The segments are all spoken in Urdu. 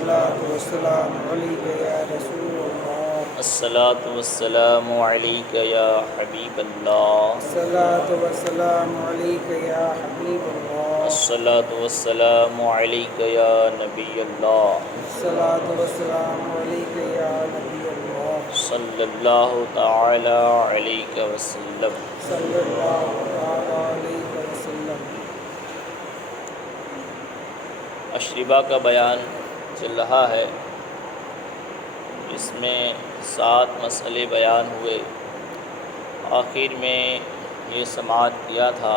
الصلاة والسلام عليك يا رسول الله. الصلاة والسلام عليك يا حبيب الله. الصلاة والسلام عليك يا حبيب الله. الصلاة والسلام عليك يا نبي الله. الصلاة والسلام عليك يا نبي الله. صلى الله تعالى عليك وسلم. صلى الله تعالى عليك وسلم. اشربا کا بیان چل رہا ہے، اس میں 7 مسئلے بیان ہوئے۔ آخر میں یہ سماعت کیا تھا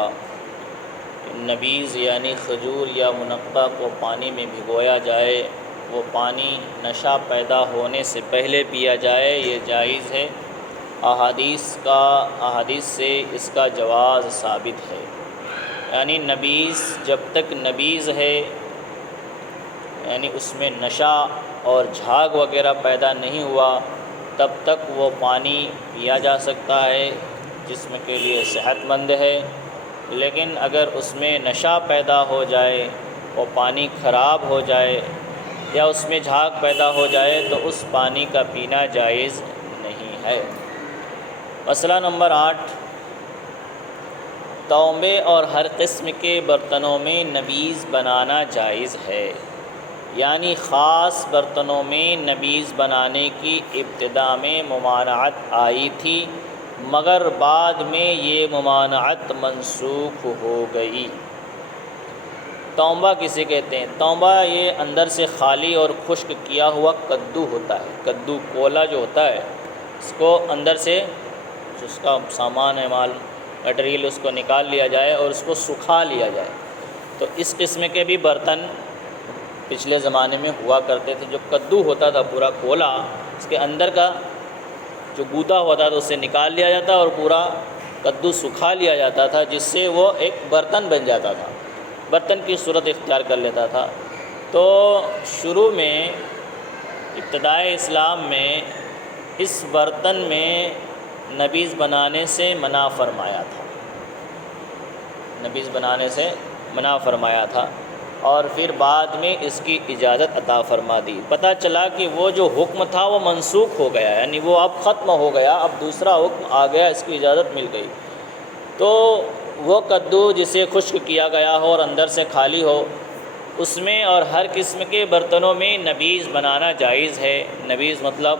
کہ نبیذ یعنی کھجور یا منقع کو پانی میں بھگویا جائے، وہ پانی نشہ پیدا ہونے سے پہلے پیا جائے، یہ جائز ہے۔ احادیث سے اس کا جواز ثابت ہے، یعنی نبیذ جب تک نبیذ ہے، یعنی اس میں نشہ اور جھاگ وغیرہ پیدا نہیں ہوا، تب تک وہ پانی پیا جا سکتا ہے، جسم کے لیے صحت مند ہے۔ لیکن اگر اس میں نشہ پیدا ہو جائے، وہ پانی خراب ہو جائے یا اس میں جھاگ پیدا ہو جائے تو اس پانی کا پینا جائز نہیں ہے۔ مسئلہ نمبر 8، تانبے اور ہر قسم کے برتنوں میں نبیذ بنانا جائز ہے، یعنی خاص برتنوں میں نبیذ بنانے کی ابتدا میں ممانعت آئی تھی، مگر بعد میں یہ ممانعت منسوخ ہو گئی۔ تانبا کسے کہتے ہیں؟ تانبا یہ اندر سے خالی اور خشک کیا ہوا کدو ہوتا ہے۔ کدو کولا جو ہوتا ہے، اس کو اندر سے اس کا سامان ہے، مال مٹیریل، اس کو نکال لیا جائے اور اس کو سکھا لیا جائے۔ تو اس قسم کے بھی برتن پچھلے زمانے میں ہوا کرتے تھے۔ جو کدو ہوتا تھا پورا کولا، اس کے اندر کا جو گودا ہوتا تھا اسے نکال لیا جاتا اور پورا کدو سکھا لیا جاتا تھا، جس سے وہ ایک برتن بن جاتا تھا، برتن کی صورت اختیار کر لیتا تھا۔ تو شروع میں ابتدائے اسلام میں اس برتن میں نبیذ بنانے سے منع فرمایا تھا، نبیذ بنانے سے منع فرمایا تھا، اور پھر بعد میں اس کی اجازت عطا فرما دی۔ پتہ چلا کہ وہ جو حکم تھا وہ منسوخ ہو گیا، یعنی وہ اب ختم ہو گیا، اب دوسرا حکم آ گیا، اس کی اجازت مل گئی۔ تو وہ کدو جسے خشک کیا گیا ہو اور اندر سے خالی ہو، اس میں اور ہر قسم کے برتنوں میں نبیذ بنانا جائز ہے۔ نبیذ مطلب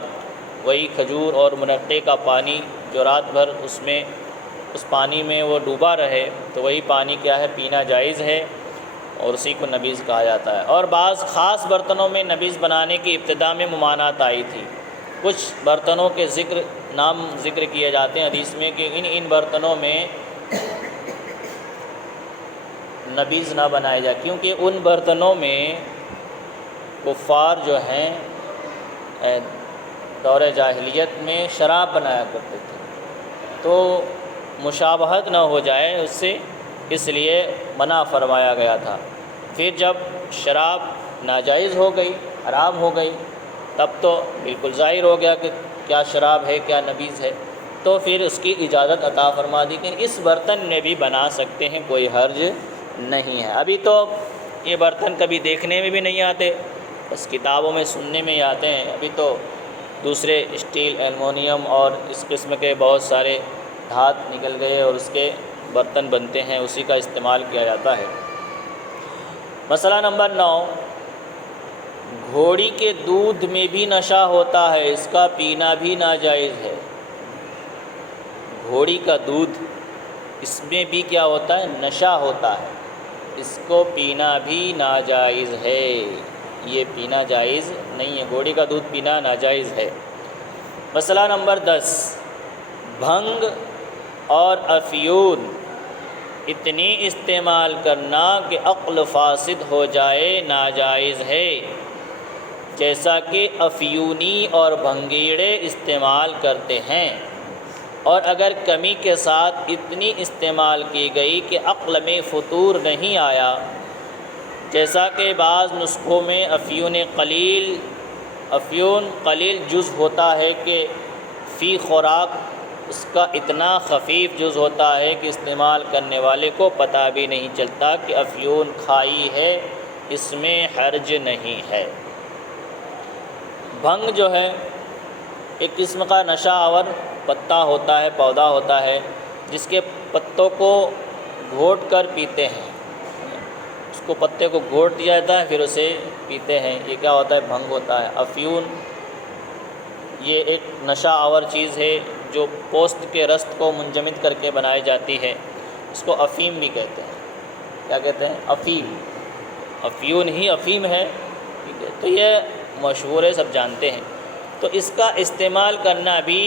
وہی کھجور اور منقع کا پانی جو رات بھر اس پانی میں وہ ڈوبا رہے، تو وہی پانی کیا ہے، پینا جائز ہے، اور اسی کو نبیذ کہا جاتا ہے۔ اور بعض خاص برتنوں میں نبیذ بنانے کی ابتدا میں ممانعت آئی تھی۔ کچھ برتنوں کے نام ذکر کیے جاتے ہیں حدیث میں کہ ان برتنوں میں نبیذ نہ بنائے جائے، کیونکہ ان برتنوں میں کفار جو ہیں دور جاہلیت میں شراب بنایا کرتے تھے، تو مشابہت نہ ہو جائے اس سے، اس لیے منع فرمایا گیا تھا۔ پھر جب شراب ناجائز ہو گئی، حرام ہو گئی، تب تو بالکل ظاہر ہو گیا کہ کیا شراب ہے کیا نبیذ ہے، تو پھر اس کی اجازت عطا فرما دی کہ اس برتن میں بھی بنا سکتے ہیں، کوئی حرج نہیں ہے۔ ابھی تو یہ برتن کبھی دیکھنے میں بھی نہیں آتے، بس کتابوں میں سننے میں ہی آتے ہیں۔ ابھی تو دوسرے اسٹیل، ایلومینیم اور اس قسم کے بہت سارے دھات نکل گئے اور اس کے برتن بنتے ہیں، اسی کا استعمال کیا جاتا ہے۔ مسئلہ نمبر 9، گھوڑی کے دودھ میں بھی نشہ ہوتا ہے، اس کا پینا بھی ناجائز ہے۔ گھوڑی کا دودھ، اس میں بھی کیا ہوتا ہے، نشہ ہوتا ہے، اس کو پینا بھی ناجائز ہے، یہ پینا جائز نہیں ہے، گھوڑی کا دودھ پینا ناجائز ہے۔ مسئلہ نمبر 10، بھنگ اور افیون اتنی استعمال کرنا کہ عقل فاسد ہو جائے ناجائز ہے، جیسا کہ افیونی اور بھنگیڑے استعمال کرتے ہیں، اور اگر کمی کے ساتھ اتنی استعمال کی گئی کہ عقل میں فطور نہیں آیا، جیسا کہ بعض نسخوں میں افیون قلیل جز ہوتا ہے کہ فی خوراک اس کا اتنا خفیف جز ہوتا ہے کہ استعمال کرنے والے کو پتہ بھی نہیں چلتا کہ افیون کھائی ہے، اس میں حرج نہیں ہے۔ بھنگ جو ہے ایک قسم کا نشہ آور پتا ہوتا ہے، پودا ہوتا ہے، جس کے پتوں کو گھوٹ کر پیتے ہیں۔ اس کو پتے کو گھوٹ دیا جاتا ہے، پھر اسے پیتے ہیں۔ یہ کیا ہوتا ہے؟ بھنگ ہوتا ہے۔ افیون یہ ایک نشہ آور چیز ہے جو پوست کے رست کو منجمد کر کے بنائی جاتی ہے۔ اس کو افیم بھی کہتے ہیں۔ کیا کہتے ہیں؟ افیم۔ افیون ہی افیم ہے، ٹھیک ہے؟ تو یہ مشہور ہے، سب جانتے ہیں۔ تو اس کا استعمال کرنا بھی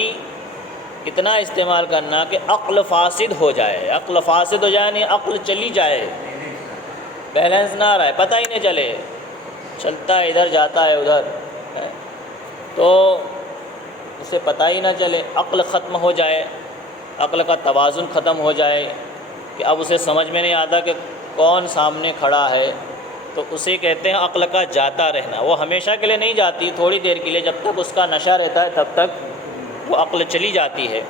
اتنا استعمال کرنا کہ عقل فاسد ہو جائے۔ عقل فاسد ہو جائے، یعنی عقل چلی جائے، بیلنس نہ رہے، پتہ ہی نہیں چلے، چلتا ہے ادھر جاتا ہے ادھر، تو اسے پتہ ہی نہ چلے، عقل ختم ہو جائے، عقل کا توازن ختم ہو جائے کہ اب اسے سمجھ میں نہیں آتا کہ کون سامنے کھڑا ہے، تو اسے کہتے ہیں عقل کا جاتا رہنا۔ وہ ہمیشہ کے لیے نہیں جاتی، تھوڑی دیر کے لیے، جب تک اس کا نشہ رہتا ہے تب تک وہ عقل چلی جاتی ہے۔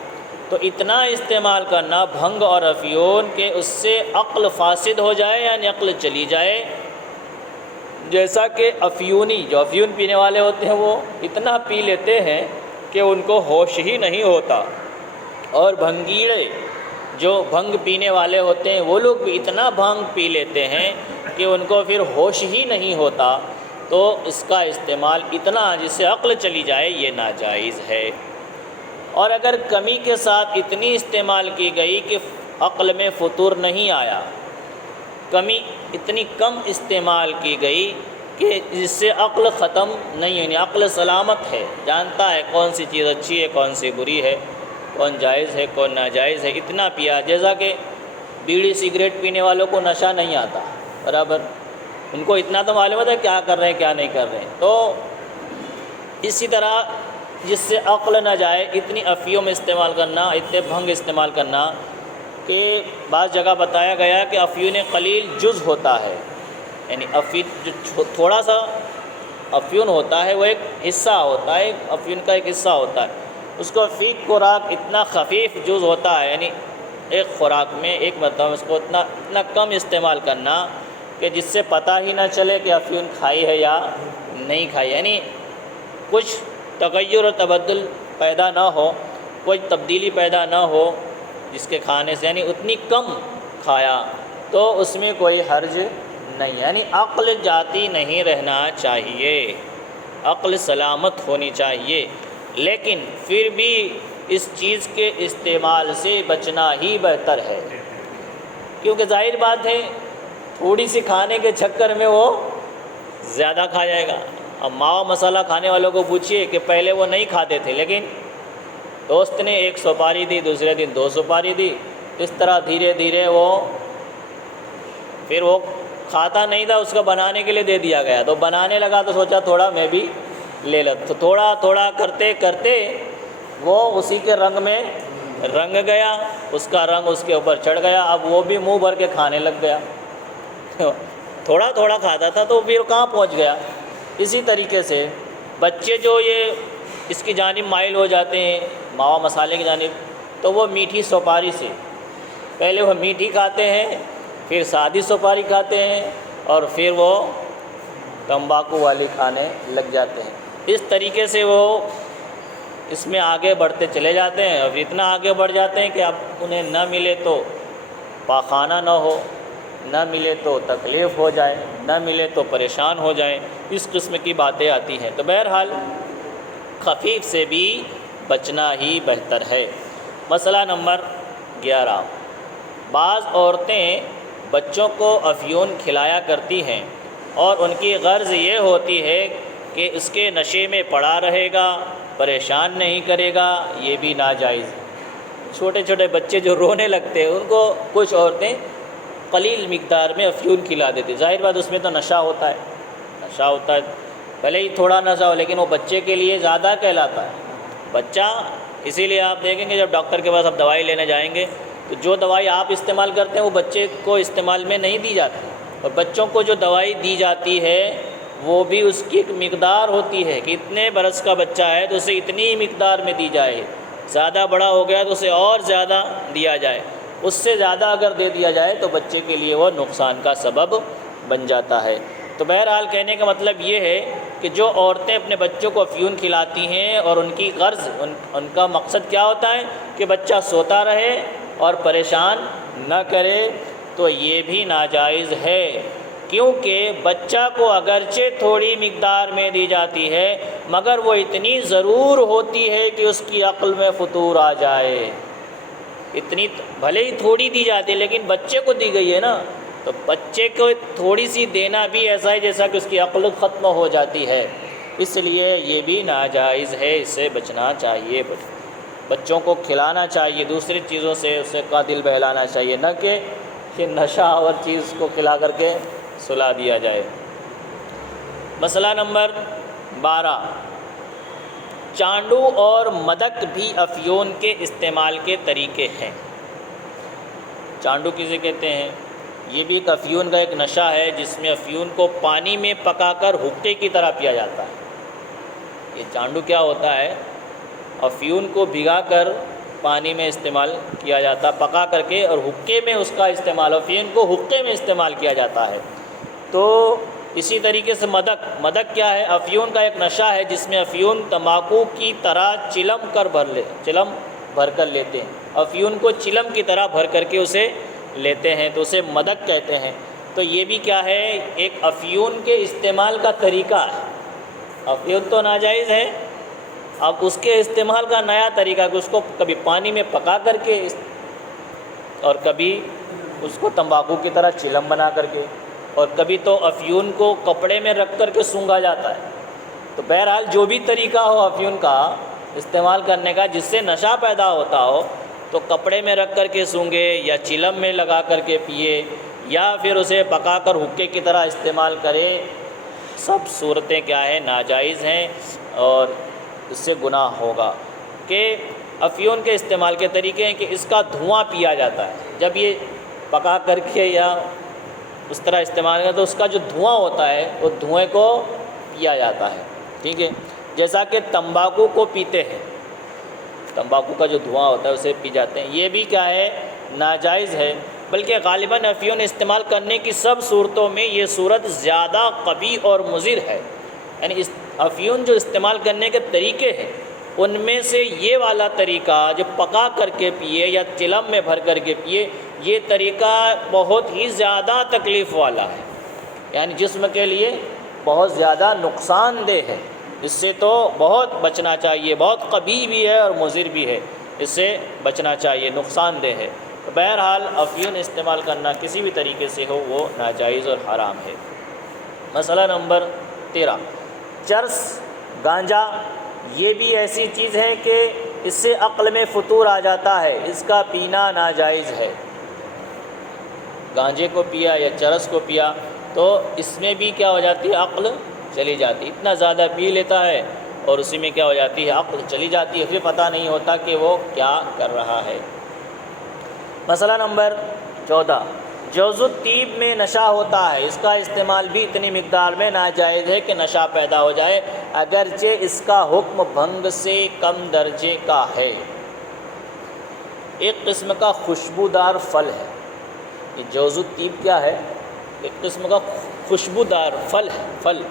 تو اتنا استعمال کرنا بھنگ اور افیون کہ اس سے عقل فاسد ہو جائے، یعنی عقل چلی جائے۔ جیسا کہ افیونی، جو افیون پینے والے ہوتے ہیں، وہ اتنا پی لیتے ہیں کہ ان کو ہوش ہی نہیں ہوتا، اور بھنگیڑے جو بھنگ پینے والے ہوتے ہیں وہ لوگ بھی اتنا بھنگ پی لیتے ہیں کہ ان کو پھر ہوش ہی نہیں ہوتا۔ تو اس کا استعمال اتنا جس سے عقل چلی جائے، یہ ناجائز ہے۔ اور اگر کمی کے ساتھ اتنی استعمال کی گئی کہ عقل میں فطور نہیں آیا، کمی اتنی کم استعمال کی گئی کہ جس سے عقل ختم نہیں، یعنی عقل سلامت ہے، جانتا ہے کون سی چیز اچھی ہے، کون سی بری ہے، کون جائز ہے، کون ناجائز ہے، اتنا پیا۔ جیسا کہ بیڑی سگریٹ پینے والوں کو نشہ نہیں آتا، برابر، ان کو اتنا تو معلوم ہوتا ہے کیا کر رہے ہیں کیا نہیں کر رہے ہیں۔ تو اسی طرح جس سے عقل نہ جائے، اتنی افیون استعمال کرنا، اتنے بھنگ استعمال کرنا کہ بعض جگہ بتایا گیا کہ افیون قلیل جز ہوتا ہے، یعنی افیون جو تھوڑا سا افیون ہوتا ہے وہ ایک حصہ ہوتا ہے، افیون کا ایک حصہ ہوتا ہے، اس کو فی خوراک اتنا خفیف جز ہوتا ہے، یعنی ایک خوراک میں ایک مرتبہ اس کو اتنا کم استعمال کرنا کہ جس سے پتہ ہی نہ چلے کہ افیون کھائی ہے یا نہیں کھائی، یعنی کچھ تغیر و تبدل پیدا نہ ہو، کوئی تبدیلی پیدا نہ ہو جس کے کھانے سے، یعنی اتنی کم کھایا تو اس میں کوئی حرج نہیں، یعنی عقل جاتی نہیں رہنا چاہیے، عقل سلامت ہونی چاہیے، لیکن پھر بھی اس چیز کے استعمال سے بچنا ہی بہتر ہے، کیونکہ ظاہر بات ہے تھوڑی سی کھانے کے چکر میں وہ زیادہ کھا جائے گا۔ اب ماوا مسالہ کھانے والوں کو پوچھیے کہ پہلے وہ نہیں کھاتے تھے، لیکن دوست نے 1 سپاری دی، دوسرے دن 2 سپاری دی، اس طرح دھیرے دھیرے وہ پھر وہ کھاتا نہیں تھا، اس کو بنانے کے لیے دے دیا گیا، تو بنانے لگا تو سوچا تھوڑا میں بھی لے لوں، تو تھوڑا تھوڑا کرتے کرتے وہ اسی کے رنگ میں رنگ گیا، اس کا رنگ اس کے اوپر چڑھ گیا، اب وہ بھی منہ بھر کے کھانے لگ گیا، تھوڑا تھوڑا کھاتا تھا تو پھر کہاں پہنچ گیا۔ اسی طریقے سے بچے جو یہ اس کی جانب مائل ہو جاتے ہیں، ماوا مسالے کی جانب، تو وہ میٹھی سپاری سے پہلے وہ میٹھی کھاتے ہیں، پھر سادی سپاری کھاتے ہیں، اور پھر وہ تمباکو والی کھانے لگ جاتے ہیں۔ اس طریقے سے وہ اس میں آگے بڑھتے چلے جاتے ہیں، اور اتنا آگے بڑھ جاتے ہیں کہ اب انہیں نہ ملے تو پاخانہ نہ ہو، نہ ملے تو تکلیف ہو جائے، نہ ملے تو پریشان ہو جائیں، اس قسم کی باتیں آتی ہیں۔ تو بہرحال خفیف سے بھی بچنا ہی بہتر ہے۔ مسئلہ نمبر 11، بعض عورتیں بچوں کو افیون کھلایا کرتی ہیں اور ان کی غرض یہ ہوتی ہے کہ اس کے نشے میں پڑا رہے گا، پریشان نہیں کرے گا، یہ بھی ناجائز ہے۔ چھوٹے چھوٹے بچے جو رونے لگتے ہیں ان کو کچھ عورتیں قلیل مقدار میں افیون کھلا دیتی، ظاہر بات اس میں تو نشہ ہوتا ہے، نشہ ہوتا ہے، بھلے ہی تھوڑا نشہ ہو لیکن وہ بچے کے لیے زیادہ کہلاتا ہے۔ بچہ، اسی لیے آپ دیکھیں گے جب ڈاکٹر کے پاس آپ دوائی لینے جائیں گے تو جو دوائی آپ استعمال کرتے ہیں وہ بچے کو استعمال میں نہیں دی جاتی، اور بچوں کو جو دوائی دی جاتی ہے وہ بھی اس کی ایک مقدار ہوتی ہے کہ اتنے برس کا بچہ ہے تو اسے اتنی مقدار میں دی جائے، زیادہ بڑا ہو گیا تو اسے اور زیادہ دیا جائے، اس سے زیادہ اگر دے دیا جائے تو بچے کے لیے وہ نقصان کا سبب بن جاتا ہے۔ تو بہرحال کہنے کا مطلب یہ ہے کہ جو عورتیں اپنے بچوں کو افیون کھلاتی ہیں اور ان کی غرض ان کا مقصد کیا ہوتا ہے کہ بچہ سوتا رہے اور پریشان نہ کرے، تو یہ بھی ناجائز ہے، کیونکہ بچہ کو اگرچہ تھوڑی مقدار میں دی جاتی ہے مگر وہ اتنی ضرور ہوتی ہے کہ اس کی عقل میں فطور آ جائے۔ اتنی بھلے ہی تھوڑی دی جاتی ہے لیکن بچے کو دی گئی ہے نا، تو بچے کو تھوڑی سی دینا بھی ایسا ہے جیسا کہ اس کی عقل ختم ہو جاتی ہے، اس لیے یہ بھی ناجائز ہے، اس سے بچنا چاہیے۔ بچوں کو کھلانا چاہیے، دوسری چیزوں سے اسے کا دل بہلانا چاہیے، نہ کہ نشہ اور چیز کو کھلا کر کے سلا دیا جائے۔ مسئلہ نمبر 12، چانڈو اور مدک بھی افیون کے استعمال کے طریقے ہیں۔ چانڈو کسے کہتے ہیں؟ یہ بھی ایک افیون کا ایک نشہ ہے جس میں افیون کو پانی میں پکا کر حقے کی طرح پیا جاتا ہے۔ یہ چانڈو کیا ہوتا ہے؟ افیون کو بھگا کر پانی میں استعمال کیا جاتا، پکا کر کے، اور حقے میں اس کا استعمال، افیون کو حقے میں استعمال کیا جاتا ہے۔ تو اسی طریقے سے مدک کیا ہے؟ افیون کا ایک نشہ ہے جس میں افیون تمباکو کی طرح چلم بھر کر لیتے ہیں، افیون کو چلم کی طرح بھر کر کے اسے لیتے ہیں، تو اسے مدک کہتے ہیں۔ تو یہ بھی کیا ہے؟ ایک افیون کے استعمال کا طریقہ ہے۔ افیون تو ناجائز ہے، اب اس کے استعمال کا نیا طریقہ کہ اس کو کبھی پانی میں پکا کر کے اور کبھی اس کو تمباکو کی طرح چلم بنا کر کے، اور کبھی تو افیون کو کپڑے میں رکھ کر کے سونگھا جاتا ہے۔ تو بہرحال جو بھی طریقہ ہو افیون کا استعمال کرنے کا جس سے نشہ پیدا ہوتا ہو، تو کپڑے میں رکھ کر کے سونگھے یا چلم میں لگا کر کے پیے یا پھر اسے پکا کر حقے کی طرح استعمال کرے، سب صورتیں کیا ہیں؟ ناجائز ہیں، اور اس سے گناہ ہوگا۔ کہ افیون کے استعمال کے طریقے ہیں کہ اس کا دھواں پیا جاتا ہے، جب یہ پکا کر کے یا اس طرح استعمال کرتا تو اس کا جو دھواں ہوتا ہے وہ دھوئیں کو پیا جاتا ہے، ٹھیک ہے؟ جیسا کہ تمباکو کو پیتے ہیں، تمباکو کا جو دھواں ہوتا ہے اسے پی جاتے ہیں، یہ بھی کیا ہے؟ ناجائز ہے۔ بلکہ غالباً افیون استعمال کرنے کی سب صورتوں میں یہ صورت زیادہ قبیح اور مضر ہے، یعنی افیون جو استعمال کرنے کے طریقے ہیں ان میں سے یہ والا طریقہ جو پکا کر کے پیے یا چلم میں بھر کر کے پیے، یہ طریقہ بہت ہی زیادہ تکلیف والا ہے، یعنی جسم کے لیے بہت زیادہ نقصان دہ ہے، اس سے تو بہت بچنا چاہیے، بہت قبیح بھی ہے اور مضر بھی ہے، اس سے بچنا چاہیے، نقصان دہ ہے۔ بہرحال افیون استعمال کرنا کسی بھی طریقے سے ہو وہ ناجائز اور حرام ہے۔ مسئلہ نمبر 13، چرس، گانجا، یہ بھی ایسی چیز ہے کہ اس سے عقل میں فطور آ جاتا ہے، اس کا پینا ناجائز ہے۔ گانجے کو پیا یا چرس کو پیا تو اس میں بھی کیا ہو جاتی ہے؟ عقل چلی جاتی، اتنا زیادہ پی لیتا ہے اور اسی میں کیا ہو جاتی ہے؟ عقل چلی جاتی ہے، پھر پتہ نہیں ہوتا کہ وہ کیا کر رہا ہے۔ مسئلہ نمبر 14، جوز الطیب میں نشہ ہوتا ہے، اس کا استعمال بھی اتنی مقدار میں ناجائز ہے کہ نشہ پیدا ہو جائے، اگرچہ اس کا حکم بھنگ سے کم درجے کا ہے۔ ایک قسم کا خوشبودار پھل ہے یہ جوز الطیب، کیا ہے؟ ایک قسم کا خوشبودار پھل ہے، پھل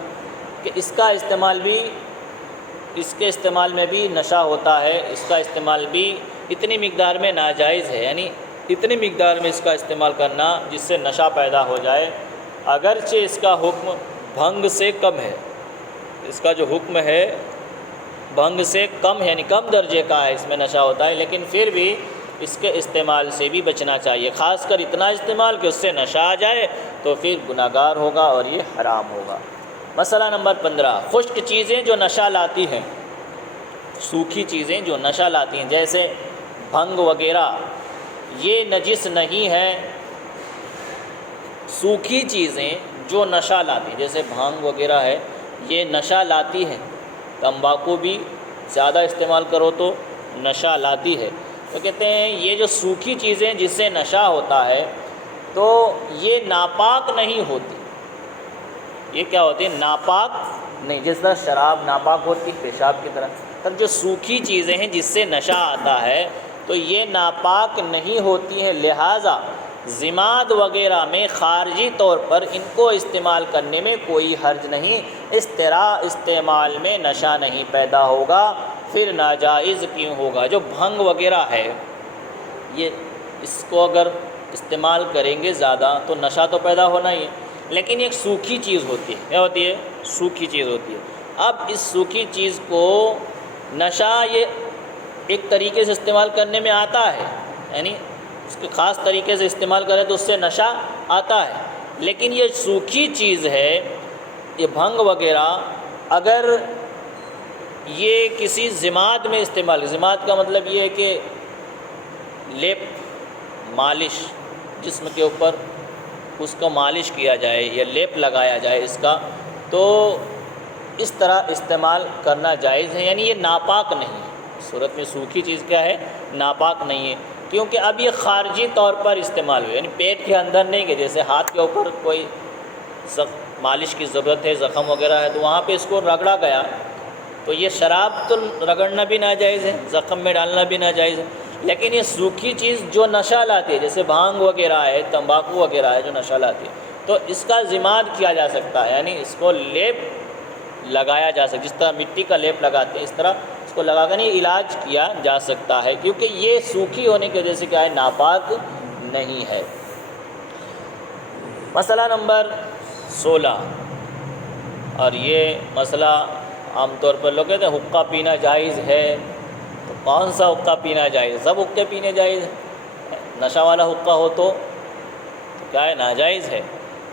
کہ اس کا استعمال بھی، اس کے استعمال میں بھی نشہ ہوتا ہے، اس کا استعمال بھی اتنی مقدار میں ناجائز ہے، یعنی اتنی مقدار میں اس کا استعمال کرنا جس سے نشہ پیدا ہو جائے، اگرچہ اس کا حکم بھنگ سے کم ہے، اس کا جو حکم ہے بھنگ سے کم ہے، یعنی کم درجے کا ہے، اس میں نشہ ہوتا ہے، لیکن پھر بھی اس کے استعمال سے بھی بچنا چاہیے، خاص کر اتنا استعمال کہ اس سے نشہ آ جائے تو پھر گناہ گار ہوگا اور یہ حرام ہوگا۔ مسئلہ نمبر 15، خشک چیزیں جو نشہ لاتی ہیں، سوکھی چیزیں جو نشہ لاتی ہیں جیسے بھنگ وغیرہ، یہ نجس نہیں ہے۔ سوکھی چیزیں جو نشہ لاتی ہیں جیسے بھنگ وغیرہ ہے، یہ نشہ لاتی ہیں، تمباکو بھی زیادہ استعمال کرو تو نشہ لاتی ہے، تو کہتے ہیں یہ جو سوکھی چیزیں جس سے نشہ ہوتا ہے تو یہ ناپاک نہیں ہوتی، یہ کیا ہوتی ہے؟ ناپاک نہیں، جس طرح شراب ناپاک ہوتی پیشاب کی طرح، تب جو سوکھی چیزیں ہیں جس سے نشہ آتا ہے تو یہ ناپاک نہیں ہوتی ہیں، لہٰذا ضماد وغیرہ میں خارجی طور پر ان کو استعمال کرنے میں کوئی حرج نہیں، اس طرح استعمال میں نشہ نہیں پیدا ہوگا، پھر ناجائز کیوں ہوگا؟ جو بھنگ وغیرہ ہے یہ اس کو اگر استعمال کریں گے زیادہ تو نشہ تو پیدا ہونا ہی ہے، لیکن ایک سوکھی چیز ہوتی ہے، کیا ہوتی ہے؟ سوکھی چیز ہوتی ہے۔ اب اس سوکھی چیز کو نشہ یہ ایک طریقے سے استعمال کرنے میں آتا ہے، یعنی اس کے خاص طریقے سے استعمال کریں تو اس سے نشہ آتا ہے، لیکن یہ سوکھی چیز ہے، یہ بھنگ وغیرہ، اگر یہ کسی ضماد میں استعمال، ضماد کا مطلب یہ ہے کہ لیپ، مالش، جسم کے اوپر اس کو مالش کیا جائے یا لیپ لگایا جائے اس کا، تو اس طرح استعمال کرنا جائز ہے، یعنی یہ ناپاک نہیں ہے۔ صورت میں سوکھی چیز کیا ہے؟ ناپاک نہیں ہے، کیونکہ اب یہ خارجی طور پر استعمال ہوئی، یعنی پیٹ کے اندر نہیں کہ جیسے ہاتھ کے اوپر کوئی مالش کی ضرورت ہے، زخم وغیرہ ہے تو وہاں پہ اس کو رگڑا گیا، تو یہ شراب تو رگڑنا بھی ناجائز ہے، زخم میں ڈالنا بھی ناجائز ہے، لیکن یہ سوکھی چیز جو نشہ لاتی ہے جیسے بھانگ وغیرہ ہے، تمباکو وغیرہ ہے جو نشہ لاتی ہے، تو اس کا ضماد کیا جا سکتا ہے، یعنی اس کو لیپ لگایا جا سکتا ہے، جس طرح مٹی کا لیپ لگاتے ہیں اس طرح اس کو لگا کر علاج کیا جا سکتا ہے، کیونکہ یہ سوکھی ہونے کی وجہ سے کیا ہے؟ ناپاک نہیں ہے۔ مسئلہ نمبر 16، اور یہ مسئلہ عام طور پر لوگ کہتے ہیں حقہ پینا جائز ہے، تو کون سا حقہ پینا جائز ہے؟ سب حقے پینے جائز ہے، نشہ والا حقہ ہو تو کیا ہے؟ ناجائز ہے۔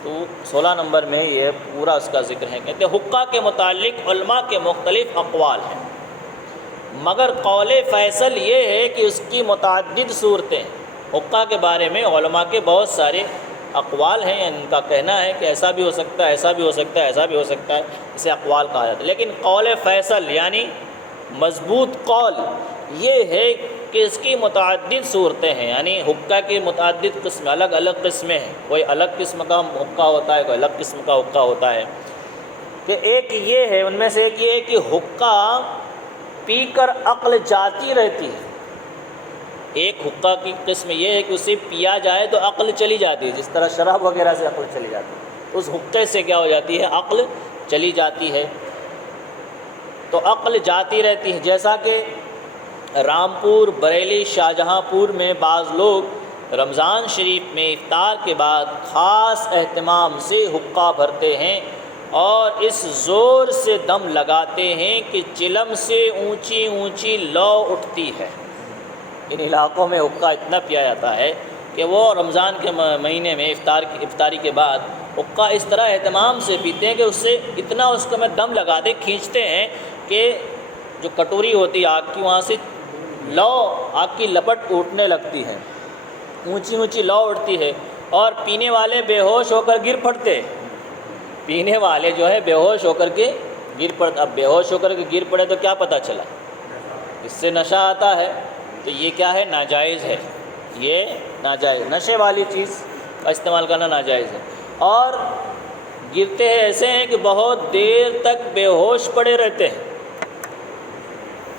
تو 16 نمبر میں یہ پورا اس کا ذکر ہے، کہتے ہیں حقہ کے متعلق علماء کے مختلف اقوال ہیں، مگر قول فیصل یہ ہے کہ اس کی متعدد صورتیں، حقہ کے بارے میں علماء کے بہت سارے اقوال ہیں، ان کا کہنا ہے کہ ایسا بھی ہو سکتا ہے، ایسا بھی ہو سکتا ہے، ایسا بھی ہو سکتا ہے، اسے اقوال کہا جاتا ہے، لیکن قول فیصل یعنی مضبوط قول یہ ہے کہ اس کی متعدد صورتیں ہیں، یعنی حقہ کی متعدد قسم، الگ الگ قسمیں ہیں، کوئی الگ قسم کا حقہ ہوتا ہے، کوئی الگ قسم کا حقہ ہوتا ہے، کہ ایک یہ ہے، ان میں سے ایک یہ ہے کہ حقہ پی کر عقل جاتی رہتی ہے، ایک حقہ کی قسم یہ ہے کہ اسے پیا جائے تو عقل چلی جاتی ہے، جس طرح شراب وغیرہ سے عقل چلی جاتی ہے، اس حقے سے کیا ہو جاتی ہے؟ عقل چلی جاتی ہے، تو عقل جاتی رہتی ہے، جیسا کہ رامپور، بریلی، شاہجہاں پور میں بعض لوگ رمضان شریف میں افطار کے بعد خاص اہتمام سے حقہ بھرتے ہیں اور اس زور سے دم لگاتے ہیں کہ چلم سے اونچی اونچی لو اٹھتی ہے۔ ان علاقوں میں حقہ اتنا پیا جاتا ہے کہ وہ رمضان کے مہینے میں افطاری کے بعد حقہ اس طرح اہتمام سے پیتے ہیں کہ اس سے اتنا اس کو میں دم لگاتے کھینچتے ہیں کہ جو کٹوری ہوتی ہے آگ کی، وہاں سے لو، آگ کی لپٹ اٹھنے لگتی ہے، اونچی اونچی لو اٹھتی ہے، اور پینے والے بے ہوش ہو کر گر پڑتے، پینے والے جو ہے بے ہوش ہو کر کے گر پڑتے۔ اب بے ہوش ہو کر کے گر پڑے تو کیا پتہ چلا؟ اس سے نشہ آتا ہے، تو یہ کیا ہے؟ ناجائز ہے، یہ ناجائز، نشے والی چیز کا استعمال کرنا ناجائز ہے۔ اور گرتے ہیں ایسے ہیں کہ بہت دیر تک بے ہوش پڑے رہتے ہیں،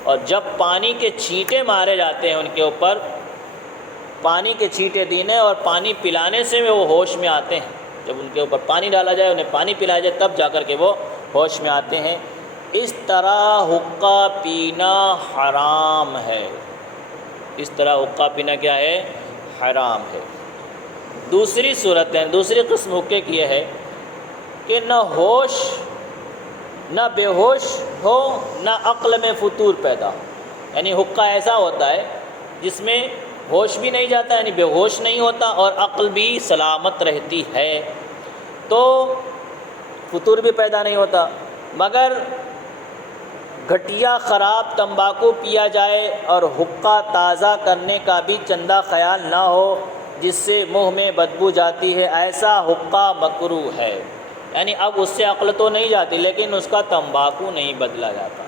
اور جب پانی کے چھینٹے مارے جاتے ہیں ان کے اوپر، پانی کے چھینٹے دینے اور پانی پلانے سے وہ ہوش میں آتے ہیں، جب ان کے اوپر پانی ڈالا جائے، انہیں پانی پلایا جائے، تب جا کر کے وہ ہوش میں آتے ہیں۔ اس طرح حقہ پینا حرام ہے، اس طرح حقہ پینا کیا ہے؟ حرام ہے۔ دوسری صورت ہے، دوسری قسم حقے کی یہ ہے کہ نہ ہوش، نہ بے ہوش ہو، نہ عقل میں فطور پیدا ہو، یعنی حقہ ایسا ہوتا ہے جس میں ہوش بھی نہیں جاتا، یعنی بے ہوش نہیں ہوتا، اور عقل بھی سلامت رہتی ہے، تو فطور بھی پیدا نہیں ہوتا، مگر گھٹیا خراب تمباکو پیا جائے اور حقہ تازہ کرنے کا بھی چندہ خیال نہ ہو جس سے منہ میں بدبو جاتی ہے، ایسا حقہ مکروہ ہے، یعنی اب اس سے عقل تو نہیں جاتی لیکن اس کا تمباکو نہیں بدلا جاتا،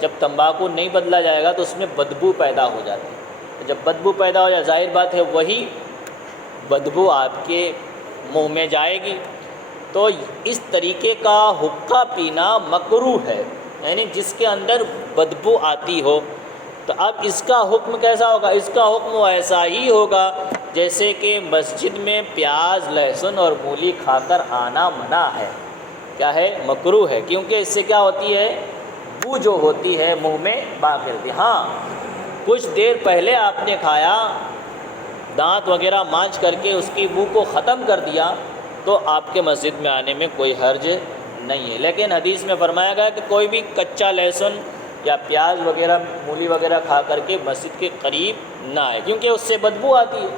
جب تمباکو نہیں بدلا جائے گا تو اس میں بدبو پیدا ہو جاتی ہے، جب بدبو پیدا ہو جائے ظاہر بات ہے وہی بدبو آپ کے منہ میں جائے گی، تو اس طریقے کا حقہ پینا مکروہ ہے، یعنی جس کے اندر بدبو آتی ہو، تو اب اس کا حکم کیسا ہوگا؟ اس کا حکم ایسا ہی ہوگا جیسے کہ مسجد میں پیاز لہسن اور مولی کھا کر آنا منع ہے، کیا ہے؟ مکروہ ہے، کیونکہ اس سے کیا ہوتی ہے؟ بو جو ہوتی ہے منہ میں باقی رہتی ہے۔ ہاں کچھ دیر پہلے آپ نے کھایا، دانت وغیرہ مانجھ کر کے اس کی بو کو ختم کر دیا تو آپ کے مسجد میں آنے میں کوئی حرج نہیں ہے، لیکن حدیث میں فرمایا گیا کہ کوئی بھی کچا لہسن یا پیاز وغیرہ مولی وغیرہ کھا کر کے مسجد کے قریب نہ آئے، کیونکہ اس سے بدبو آتی ہے۔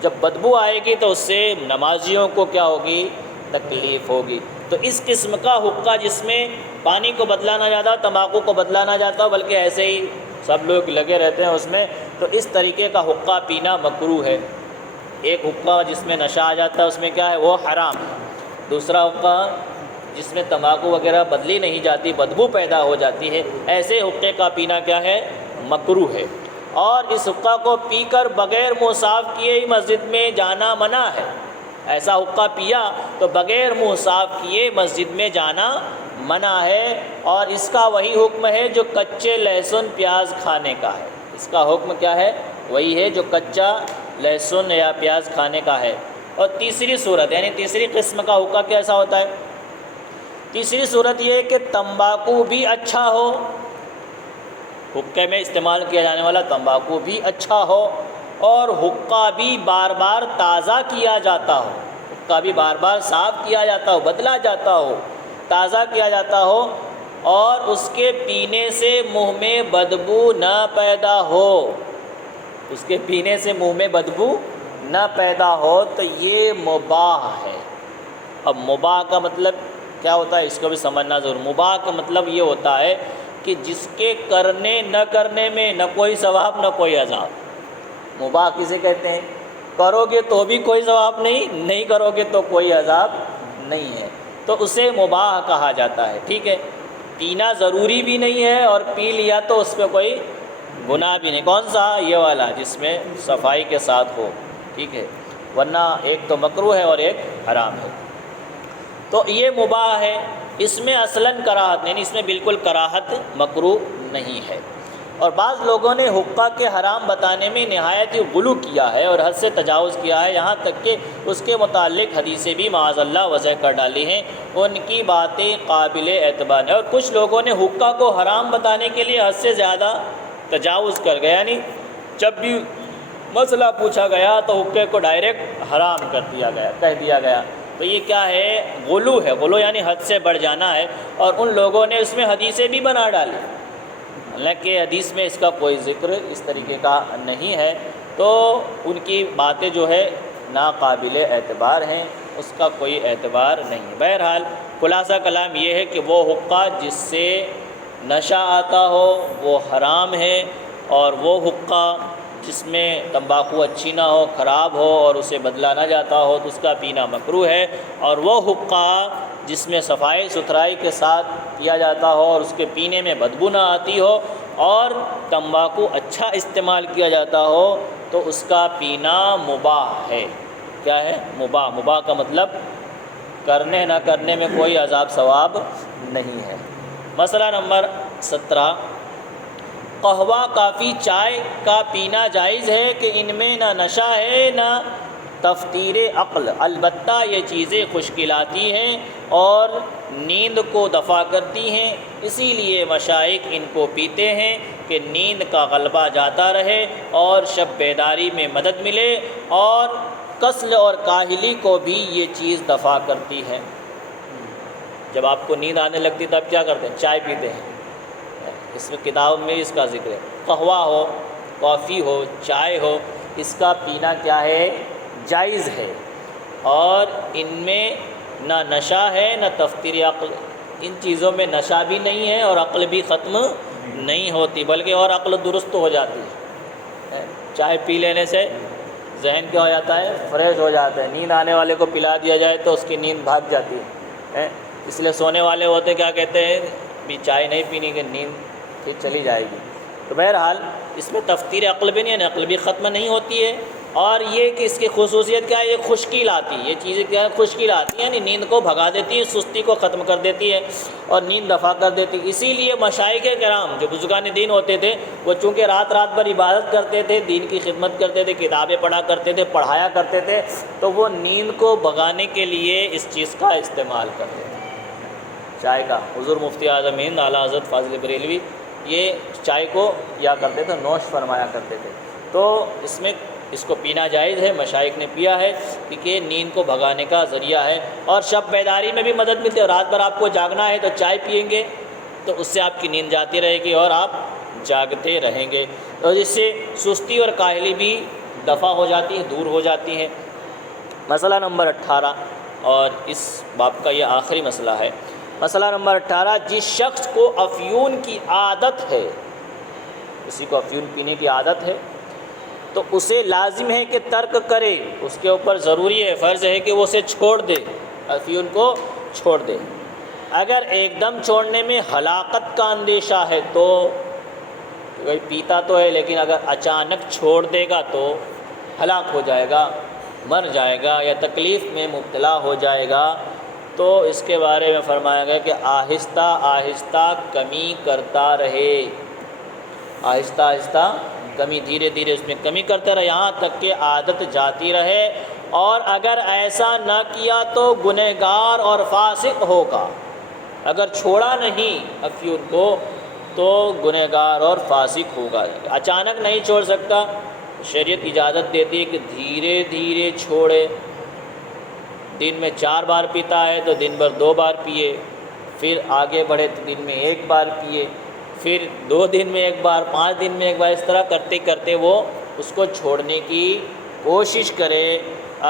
جب بدبو آئے گی تو اس سے نمازیوں کو کیا ہوگی؟ تکلیف ہوگی۔ تو اس قسم کا حقہ جس میں پانی کو بدلا نہ جاتا، تمباکو کو بدلا نہ جاتا، بلکہ ایسے ہی سب لوگ لگے رہتے ہیں اس میں، تو اس طریقے کا حقہ پینا مکروہ ہے۔ ایک حقہ جس میں نشہ آ جاتا ہے اس میں کیا ہے؟ وہ حرام۔ دوسرا حقہ جس میں تمباکو وغیرہ بدلی نہیں جاتی، بدبو پیدا ہو جاتی ہے، ایسے حقے کا پینا کیا ہے؟ مکروہ ہے۔ اور اس حقہ کو پی کر بغیر منہ صاف کیے ہی مسجد میں جانا منع ہے۔ ایسا حقہ پیا تو بغیر منہ صاف کیے مسجد میں جانا منع ہے، اور اس کا وہی حکم ہے جو کچے لہسن پیاز کھانے کا ہے۔ اس کا حکم کیا ہے؟ وہی ہے جو کچا لہسن یا پیاز کھانے کا ہے۔ اور تیسری صورت یعنی تیسری قسم کا حقہ کیسا ہوتا ہے؟ تیسری صورت یہ ہے کہ تمباکو بھی اچھا ہو، حقے میں استعمال کیا جانے والا تمباکو بھی اچھا ہو، اور حقہ بھی بار بار تازہ کیا جاتا ہو، حقہ بھی بار بار صاف کیا جاتا ہو، بدلا جاتا ہو، تازہ کیا جاتا ہو، اور اس کے پینے سے منہ میں بدبو نہ پیدا ہو، اس کے پینے سے منہ میں بدبو نہ پیدا ہو، تو یہ مباح ہے۔ اب مباح کا مطلب کیا ہوتا ہے؟ اس کو بھی سمجھنا ضرور۔ مباح کا مطلب یہ ہوتا ہے کہ جس کے کرنے نہ کرنے میں نہ کوئی ثواب نہ کوئی عذاب۔ مباح کسے کہتے ہیں؟ کرو گے تو بھی کوئی ثواب نہیں، نہیں کرو گے تو کوئی عذاب نہیں ہے، تو اسے مباح کہا جاتا ہے۔ ٹھیک ہے، پینا ضروری بھی نہیں ہے اور پی لیا تو اس پہ کوئی گناہ بھی نہیں۔ کون سا؟ یہ والا جس میں صفائی کے ساتھ ہو، ٹھیک ہے، ورنہ ایک تو مکروہ ہے اور ایک حرام ہے۔ تو یہ مباح ہے، اس میں اصلاً کراہت نہیں، اس میں بالکل کراہت مکروہ نہیں ہے۔ اور بعض لوگوں نے حقہ کے حرام بتانے میں نہایت ہی غلو کیا ہے اور حد سے تجاوز کیا ہے، یہاں تک کہ اس کے متعلق حدیثیں بھی معاذ اللہ وضع کر ڈالی ہیں۔ ان کی باتیں قابل اعتبار ہیں۔ اور کچھ لوگوں نے حقہ کو حرام بتانے کے لیے حد سے زیادہ تجاوز کر گیا، یعنی جب بھی مسئلہ پوچھا گیا تو حقے کو ڈائریکٹ حرام کر دیا گیا، کہہ دیا گیا۔ تو یہ کیا ہے؟ غلو ہے۔ غلو یعنی حد سے بڑھ جانا ہے، اور ان لوگوں نے اس میں حدیثیں بھی بنا ڈالی، حالانکہ حدیث میں اس کا کوئی ذکر اس طریقے کا نہیں ہے، تو ان کی باتیں جو ہے ناقابل اعتبار ہیں، اس کا کوئی اعتبار نہیں ہے۔ بہرحال خلاصہ کلام یہ ہے کہ وہ حقہ جس سے نشہ آتا ہو وہ حرام ہے، اور وہ حقہ جس میں تمباکو اچھی نہ ہو، خراب ہو اور اسے بدلا نہ جاتا ہو تو اس کا پینا مکروہ ہے، اور وہ حقہ جس میں صفائی ستھرائی کے ساتھ کیا جاتا ہو اور اس کے پینے میں بدبو نہ آتی ہو، اور تمباکو اچھا استعمال کیا جاتا ہو، تو اس کا پینا مباح ہے۔ کیا ہے؟ مباح۔ مباح کا مطلب کرنے نہ کرنے میں کوئی عذاب ثواب نہیں ہے۔ مسئلہ نمبر 17، قہوہ کافی چائے کا پینا جائز ہے کہ ان میں نہ نشہ ہے نہ تفتیر عقل، البتہ یہ چیزیں خشکلاتی ہیں اور نیند کو دفع کرتی ہیں، اسی لیے مشائخ ان کو پیتے ہیں کہ نیند کا غلبہ جاتا رہے اور شب بیداری میں مدد ملے، اور کسل اور کاہلی کو بھی یہ چیز دفع کرتی ہے۔ جب آپ کو نیند آنے لگتی تب کیا کرتے ہیں؟ چائے پیتے ہیں۔ اس میں کتاب میں اس کا ذکر ہے۔ قہوہ ہو، کافی ہو، چائے ہو، اس کا پینا کیا ہے؟ جائز ہے، اور ان میں نہ نشہ ہے نہ تفتیر عقل، ان چیزوں میں نشہ بھی نہیں ہے اور عقل بھی ختم نہیں ہوتی، بلکہ اور عقل درست ہو جاتی ہے۔ چائے پی لینے سے ذہن کیا ہو جاتا ہے؟ فریش ہو جاتا ہے۔ نیند آنے والے کو پلا دیا جائے تو اس کی نیند بھاگ جاتی ہے، اس لیے سونے والے ہوتے کیا کہتے ہیں؟ بھی چائے نہیں پینی کہ نیند پھر چلی جائے گی۔ تو بہرحال اس میں تفتیر عقل بھی نہیں ہے، عقل بھی ختم نہیں ہوتی ہے، اور یہ کہ اس کی خصوصیت کیا ہے، یہ خشکی لاتی ہے، یہ چیزیں کیا ہے، خشکی لاتی ہے، یعنی نیند کو بھگا دیتی ہے، سستی کو ختم کر دیتی ہے اور نیند دفع کر دیتی ہے۔ اسی لیے مشائخ کرام جو بزرگان دین ہوتے تھے وہ چونکہ رات رات بھر عبادت کرتے تھے، دین کی خدمت کرتے تھے، کتابیں پڑھا کرتے تھے، پڑھایا کرتے تھے، تو وہ نیند کو بھگانے کے لیے اس چیز کا استعمال کرتے تھے، چائے کا۔ حضور مفتی اعظم ہند اعلیٰ حضرت فاضل بریلوی یہ چائے کو یا کرتے تھے، نوش فرمایا کرتے تھے، تو اس کو پینا جائز ہے، مشائخ نے پیا ہے کیونکہ نیند کو بھگانے کا ذریعہ ہے، اور شب بیداری میں بھی مدد ملتی ہے۔ رات بھر آپ کو جاگنا ہے تو چائے پئیں گے تو اس سے آپ کی نیند جاتی رہے گی اور آپ جاگتے رہیں گے، اور اس سے سستی اور کاہلی بھی دفع ہو جاتی ہے، دور ہو جاتی ہے۔ مسئلہ نمبر 18، اور اس باب کا یہ آخری مسئلہ ہے۔ مسئلہ نمبر 18، جس شخص کو افیون کی عادت ہے، کسی کو افیون پینے کی عادت ہے تو اسے لازم ہے کہ ترک کرے، اس کے اوپر ضروری ہے، فرض ہے کہ وہ اسے چھوڑ دے، افیون کو چھوڑ دے۔ اگر ایک دم چھوڑنے میں ہلاکت کا اندیشہ ہے تو کوئی پیتا تو ہے لیکن اگر اچانک چھوڑ دے گا تو ہلاک ہو جائے گا، مر جائے گا یا تکلیف میں مبتلا ہو جائے گا، تو اس کے بارے میں فرمایا گیا کہ آہستہ آہستہ کمی کرتا رہے، آہستہ آہستہ کمی، دھیرے دھیرے اس میں کمی کرتا رہے، یہاں تک کہ عادت جاتی رہے، اور اگر ایسا نہ کیا تو گنہگار اور فاسق ہوگا۔ اگر چھوڑا نہیں افیون کو تو گنہگار اور فاسق ہوگا۔ اچانک نہیں چھوڑ سکتا، شریعت اجازت دیتی ہے کہ دھیرے دھیرے چھوڑے۔ دن میں 4 بار پیتا ہے تو دن بھر 2 بار پیے، پھر آگے بڑھے تو دن میں 1 بار پیے، پھر 2 دن میں 1 بار، 5 دن میں 1 بار، اس طرح کرتے کرتے وہ اس کو چھوڑنے کی کوشش کرے۔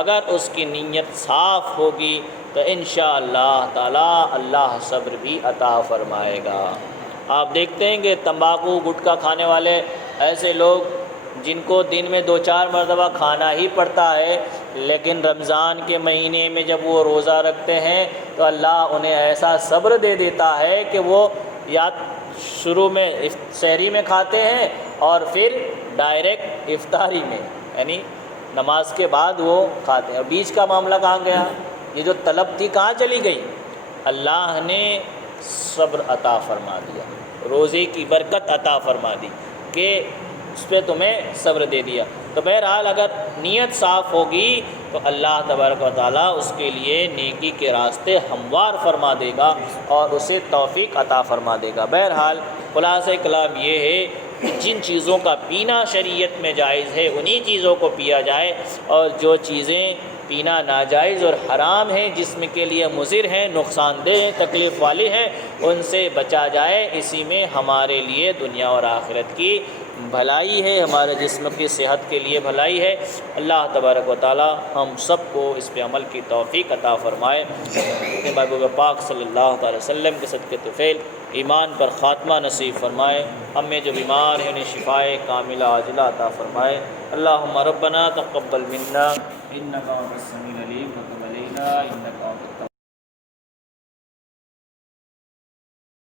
اگر اس کی نیت صاف ہوگی تو انشاءاللہ تعالی اللہ صبر بھی عطا فرمائے گا۔ آپ دیکھتے ہیں کہ تمباکو گٹکا کھانے والے ایسے لوگ جن کو دن میں 2-4 مرتبہ کھانا ہی پڑتا ہے، لیکن رمضان کے مہینے میں جب وہ روزہ رکھتے ہیں تو اللہ انہیں ایسا صبر دے دیتا ہے کہ وہ یا شروع میں سحری میں کھاتے ہیں اور پھر ڈائریکٹ افطاری میں، یعنی نماز کے بعد وہ کھاتے ہیں، اور بیچ کا معاملہ کہاں گیا؟ یہ جو طلب تھی کہاں چلی گئی؟ اللہ نے صبر عطا فرما دیا، روزے کی برکت عطا فرما دی کہ اس پہ تمہیں صبر دے دیا۔ تو بہرحال اگر نیت صاف ہوگی تو اللہ تبارک و تعالیٰ اس کے لیے نیکی کے راستے ہموار فرما دے گا اور اسے توفیق عطا فرما دے گا۔ بہرحال خلاصہ کلام یہ ہے کہ جن چیزوں کا پینا شریعت میں جائز ہے انہی چیزوں کو پیا جائے، اور جو چیزیں پینا ناجائز اور حرام ہیں، جسم کے لیے مضر ہیں، نقصان دہ ہیں، تکلیف والی ہیں، ان سے بچا جائے۔ اسی میں ہمارے لیے دنیا اور آخرت کی بھلائی ہے، ہمارے جسم کی صحت کے لیے بھلائی ہے۔ اللہ تبارک و تعالی ہم سب کو اس پہ عمل کی توفیق عطا فرمائے۔ اپنے محبوب پاک صلی اللہ تعالی وسلم کے صدقے طفیل ایمان پر خاتمہ نصیب فرمائے۔ ہم میں جو بیمار ہیں انہیں شفائے کاملہ عاجلہ عطا فرمائے۔ اللہم ربنا تقبل منا انک انت السمیع العلیم وتب علینا انک انت